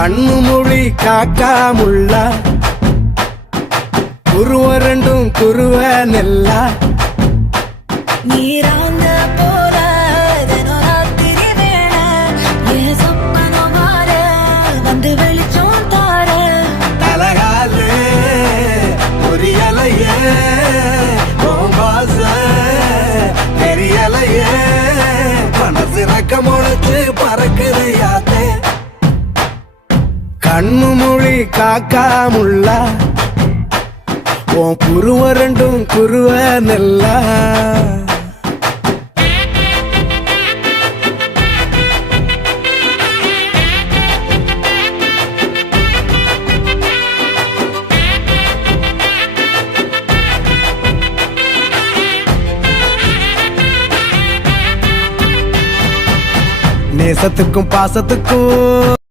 கண்ணு மொழி காக்காமுள்ள குருவ ரெண்டும் குருவ நெல்லா நீராங்க போல தினராத்திரி வேள என் சொப்பனம் மாற வந்து வெளிச்சம் தார தலகாலே புரியலையே பாச தெரியலையே மனசு ரக்க முளைச்சு பறக்குது யாத்தே கண்ணு மொழி காக்காமுள்ள உன் குருவ ரெண்டும் குருவ நெல்லா நேசத்துக்கும் பாசத்துக்கும்